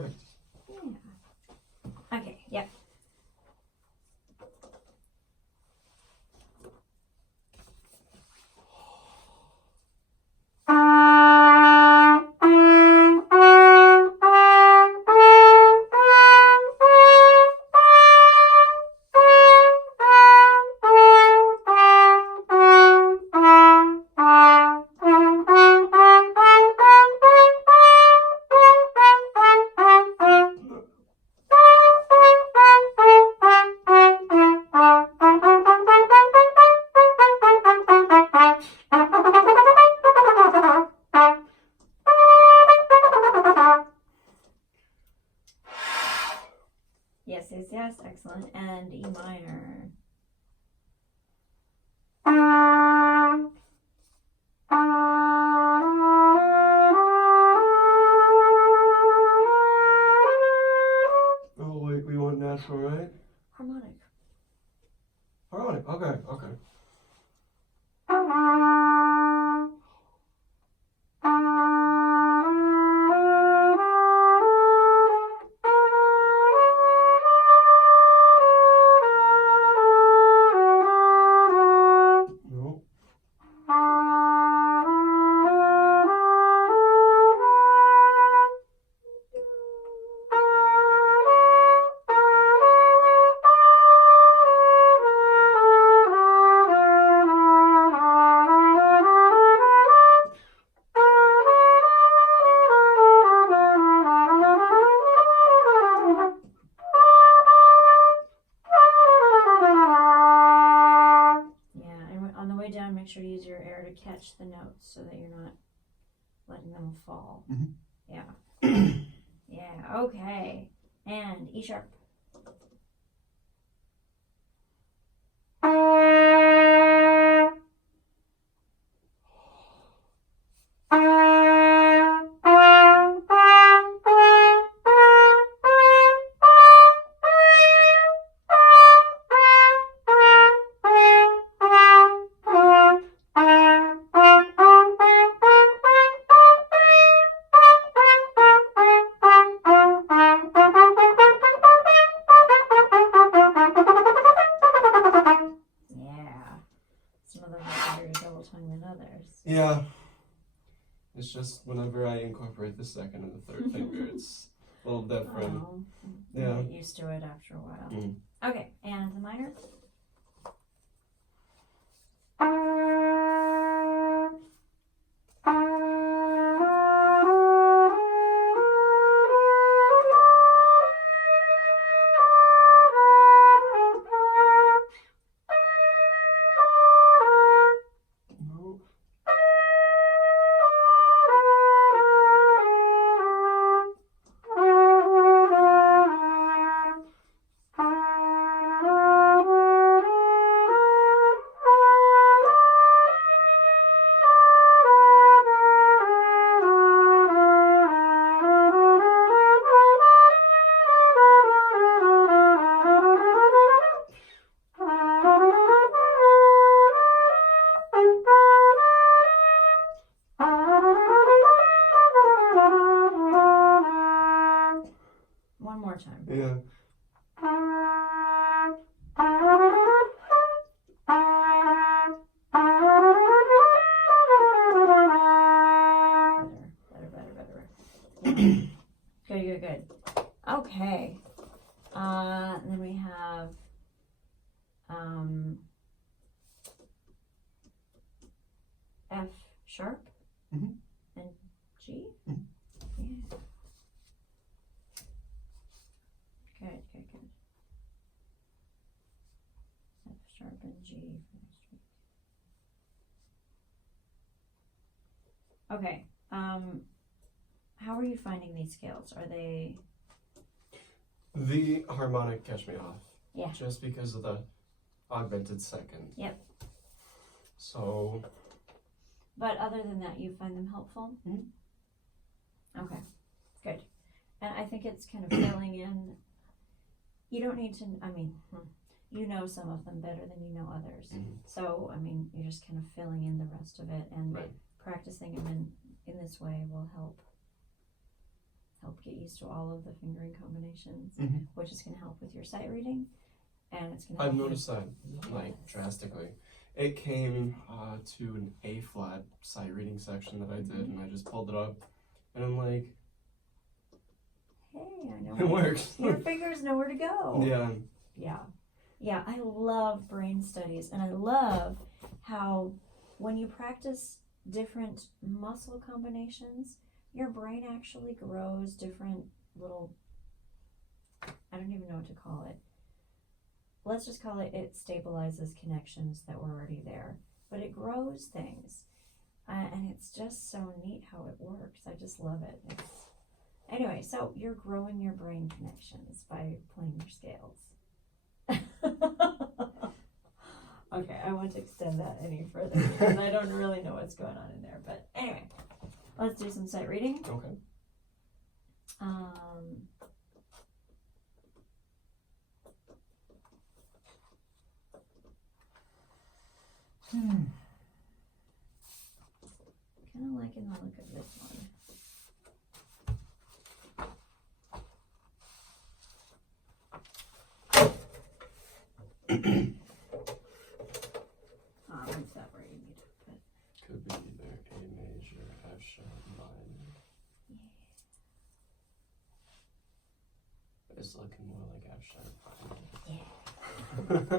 perfect. Yeah. Okay, yep. Yes, yes, yes, excellent. And E minor. Oh wait, we want natural, right? Harmonic. Harmonic. Okay. Okay. No. Yeah, and on the way down, make sure you use your air to catch the notes so that you're not letting them fall. Mhm. Yeah. Yeah, okay. And E sharp. Yeah. Some of them are better to double tongue than others. Yeah. It's just whenever I incorporate the second and the third finger, it's a little different. Oh, Yeah. you get used to it after a while. Mm. Okay, and the minor. No. One more time. Yeah. Better. Good. Okay. Then we have F sharp Mhm. and G. Mhm. Yeah. Good. F sharp and G for next week. Okay. How are you finding these scales? Are they? The harmonic catch me off. Yeah. Just because of the augmented second. Yep. So. But other than that, you find them helpful? Mhm. Okay, good. And I think it's kind of filling in. You don't need to, you know some of them better than you know others. Mhm. So, you're just kind of filling in the rest of it, and Right. practicing them in this way will help get used to all of the fingering combinations, which is going to help with your sight reading, and it's going to. I've noticed that like drastically. It came to an A flat sight reading section that I did, and I just pulled it up, and I'm like, hey, I know it works. Your fingers know where to go. Yeah. Yeah, I love brain studies, and I love how when you practice different muscle combinations, your brain actually grows different little, I don't even know what to call it. Let's just call it stabilizes connections that were already there. But it grows things. And it's just so neat how it works. I just love it. Anyway, so you're growing your brain connections by playing your scales. Okay, I won't extend that any further because I don't really know what's going on in there. But anyway, let's do some sight reading. Okay. Kind of liking the look of this one. Is that where you need to put? Could be either A major, F sharp, minor. It's looking more like F sharp, minor. Yeah.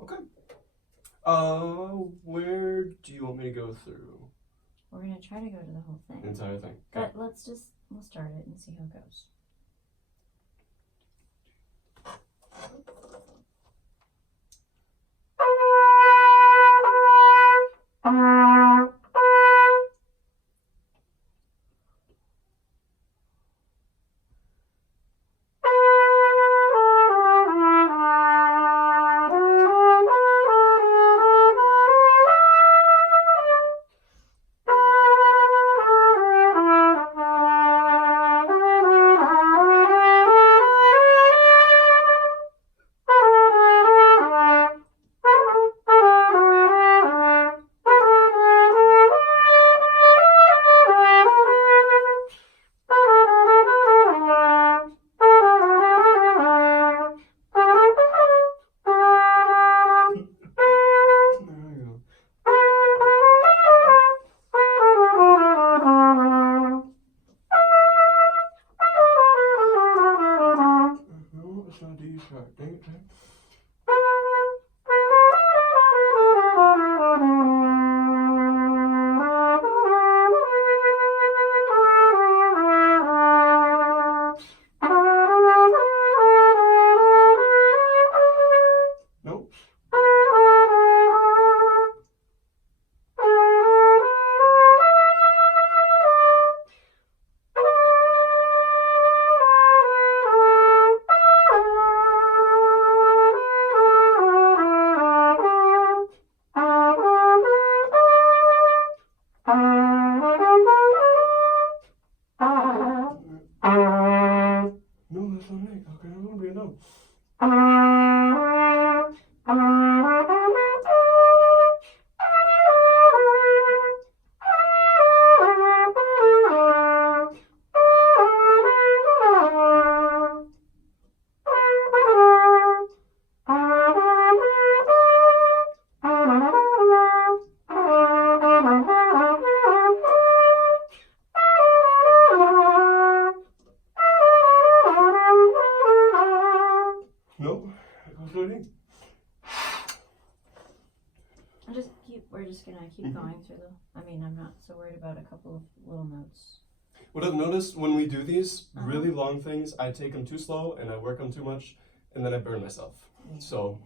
Okay. Where do you want me to go through? We're going to try to go to the whole thing. The entire thing. Okay. But we'll start it and see how it goes. No, including. We're just gonna keep going through the, I mean, I'm not so worried about a couple of little notes. What I've noticed when we do these really long things, I take them too slow and I work them too much, and then I burn myself. Yeah. So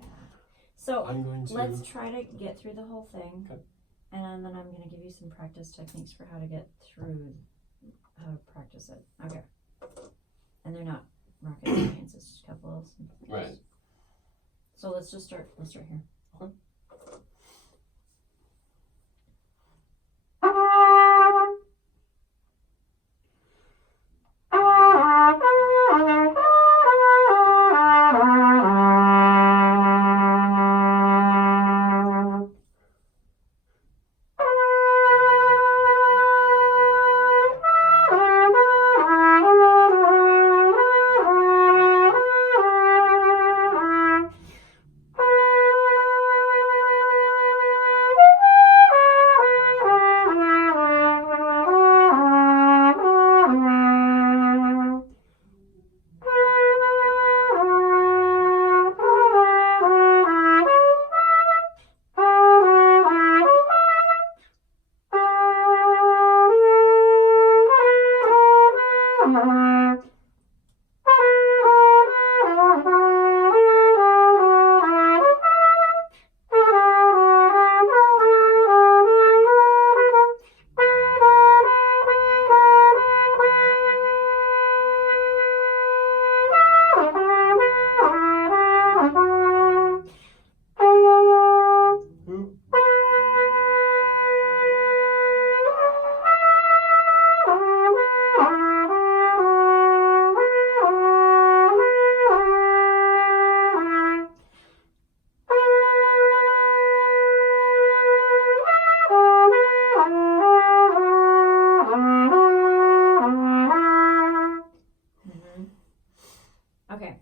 I'm going to. Let's try to get through the whole thing. Okay. And then I'm going to give you some practice techniques for how to get through, how to practice it. Okay. And they're not rocket science, it's just a couple of simple things. Right. So let's start here. Okay. Okay.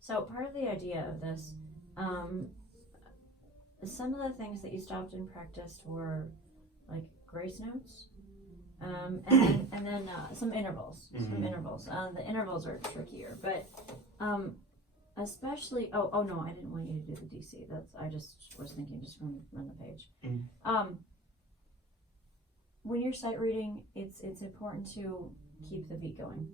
So part of the idea of this, some of the things that you stopped and practiced were like grace notes, and then some intervals. Some intervals. The intervals are trickier, but especially. Oh no, I didn't want you to do the DC. I just was thinking just run the page. When you're sight reading, it's important to keep the beat going.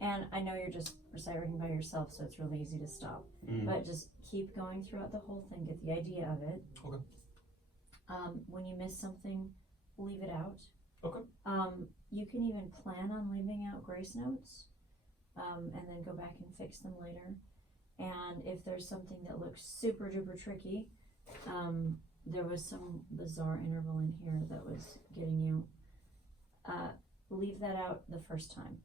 And I know you're just sight reading by yourself, so it's really easy to stop. But just keep going throughout the whole thing. Get the idea of it. Okay. When you miss something, leave it out. Okay. You can even plan on leaving out grace notes, and then go back and fix them later. And if there's something that looks super duper tricky, there was some bizarre interval in here that was getting you. Leave that out the first time.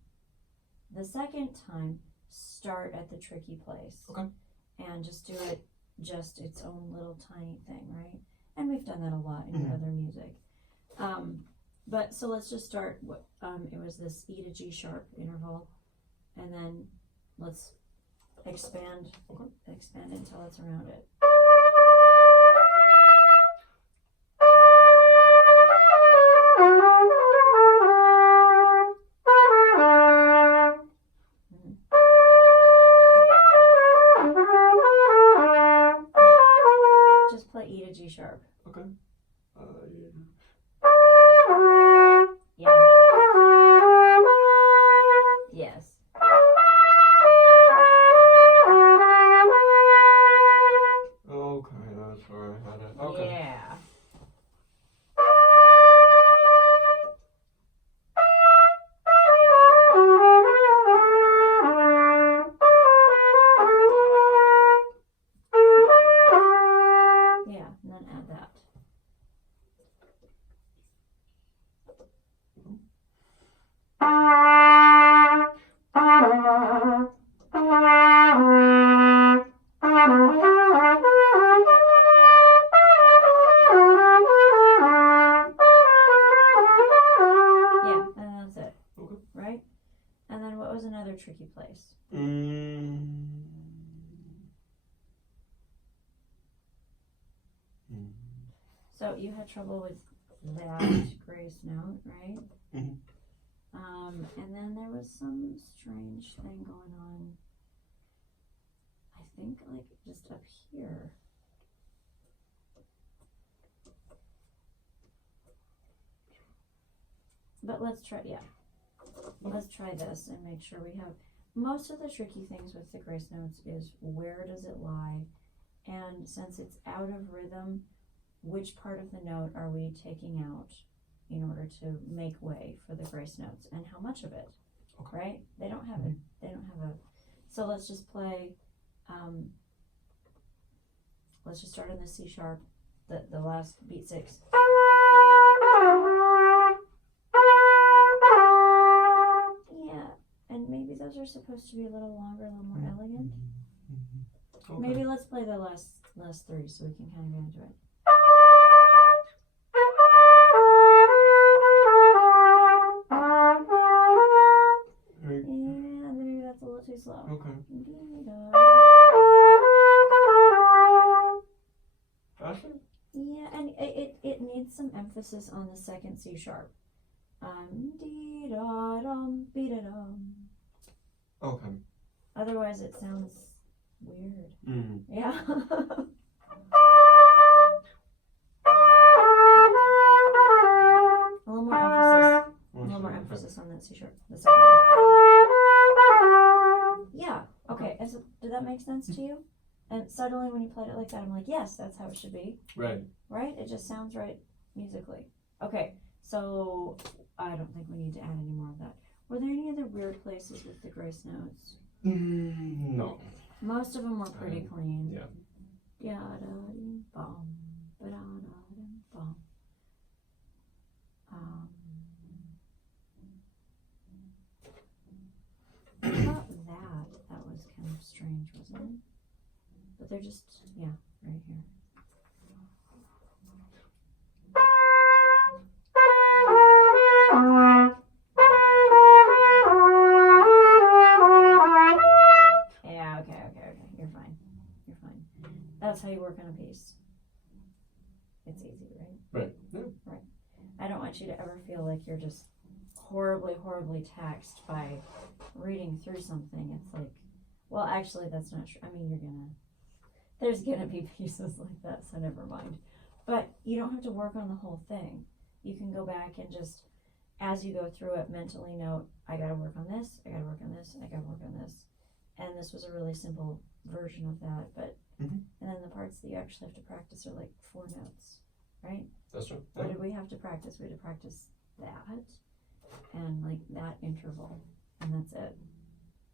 The second time, start at the tricky place. Okay. And just do it just its own little tiny thing, right? And we've done that a lot in your other music. But so let's just start. It was this E to G sharp interval, and then let's expand. Okay. Expand until it's around it. Just play E to G sharp. Okay. Yeah. Yes. Okay, that's where I had it. Okay. Yeah. Yeah, and then add that. Yeah, and that's it. Okay. Right? And then what was another tricky place? So you had trouble with that grace note, right? And then there was some strange thing going on. think like just up here. But let's try, let's try this and make sure we have, most of the tricky things with the grace notes is where does it lie? And since it's out of rhythm, which part of the note are we taking out in order to make way for the grace notes, and how much of it? Okay. Right? They don't have a, so let's just play, let's just start on the C sharp, the last beat 6. Yeah, and maybe those are supposed to be a little longer, a little more elegant. Okay. Maybe let's play the last 3 so we can kind of get into it. Right. Yeah, maybe that's a little too slow. Okay. Faster? Yeah, and it needs some emphasis on the second C sharp. Dee da dum, be da dum. Okay. Otherwise, it sounds weird. Mm. Yeah. A little more emphasis. A little more emphasis on that C sharp. The second one. Yeah. Okay. And so, did that make sense to you? And suddenly, when you played it like that, I'm like, yes, that's how it should be. Right. Right? It just sounds right musically. Okay. So I don't think we need to add any more of that. Were there any other weird places with the grace notes? No. Most of them were pretty clean. Yeah. Bum, bum. How about that? That was kind of strange, wasn't it? But they're just, yeah, right here. Yeah, okay. You're fine. That's how you work on a piece. It's easy, right? Right. Yeah. Right. I don't want you to ever feel like you're just horribly taxed by reading through something. It's like, well, actually, that's not true. I mean, there's gonna be pieces like that, so never mind. But you don't have to work on the whole thing. You can go back and just, as you go through it, mentally note, I gotta work on this, I gotta work on this, I gotta work on this. And this was a really simple version of that, but, and then the parts that you actually have to practice are like 4 notes, right? That's true. What did we have to practice? We had to practice that, and like that interval, and that's it.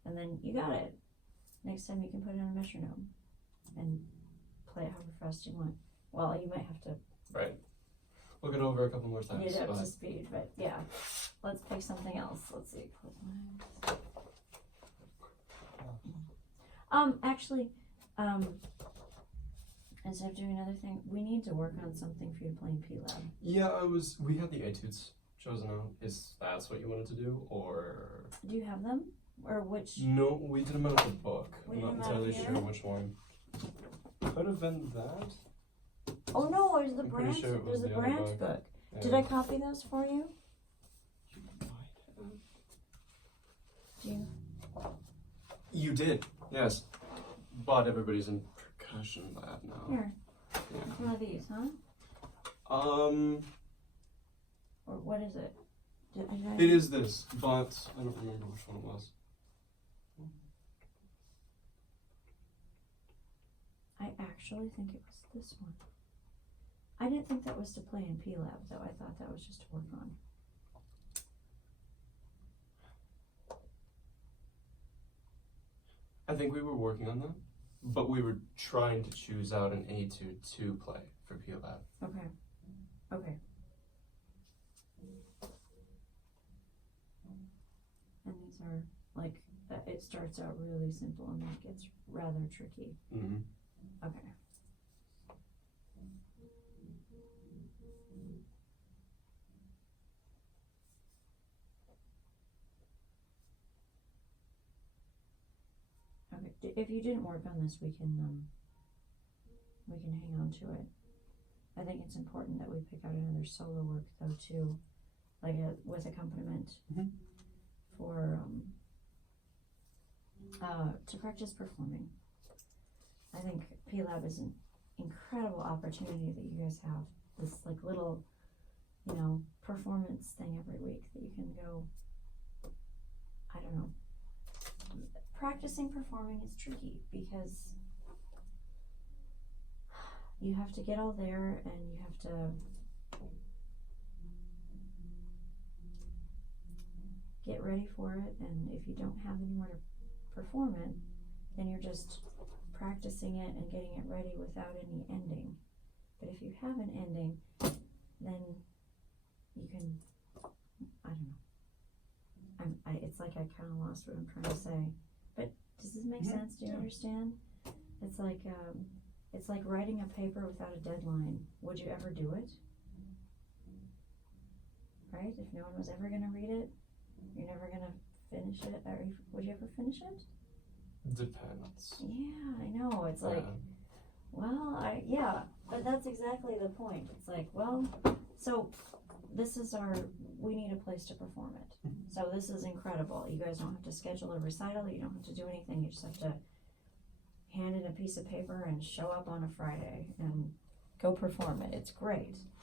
And then you got it. Next time you can put it on a metronome and play it however fast you want. Well, you might have to Right. Look it over a couple more times. get up to speed, but yeah. Let's pick something else. Let's see. Actually, instead of doing another thing, we need to work on something for you to play in P-Lab. Yeah, we had the etudes chosen out. Is that's what you wanted to do, or? Do you have them? Or which? No, we did them out of the book. We I'm not did them out entirely here? sure which one. Could have been that. Oh no, there's the I'm pretty branch. sure it was There's a the other branch book. book. Yeah. Did I copy those for you? You might have. Do you? You did, yes. But everybody's in percussion lab now. Here. Yeah. It's one of these, huh? Or what is it? It is this, but I don't remember which one it was. I actually think it was this one. I didn't think that was to play in P-Lab, though. I thought that was just to work on. I think we were working on that, but we were trying to choose out an etude to play for P-Lab. Okay. And these are, like, it starts out really simple and then it gets rather tricky. Mm-hmm. Okay. If you didn't work on this, we can hang on to it. I think it's important that we pick out another solo work though too, like with accompaniment for to practice performing. I think P-Lab is an incredible opportunity that you guys have. This like little, you know, performance thing every week that you can go, I don't know. Practicing performing is tricky because you have to get all there and you have to get ready for it, and if you don't have anywhere to perform it, then you're just practicing it and getting it ready without any ending. But if you have an ending, then you can, I don't know. It's like I kind of lost what I'm trying to say. But does this make sense? Do you understand? It's like writing a paper without a deadline. Would you ever do it? Right? If no one was ever going to read it, you're never going to finish it. Or would you ever finish it? Depends. Yeah, I know. It's like, well, but that's exactly the point. It's like, well, so this is we need a place to perform it. So this is incredible. You guys don't have to schedule a recital. You don't have to do anything. You just have to hand in a piece of paper and show up on a Friday and go perform it. It's great.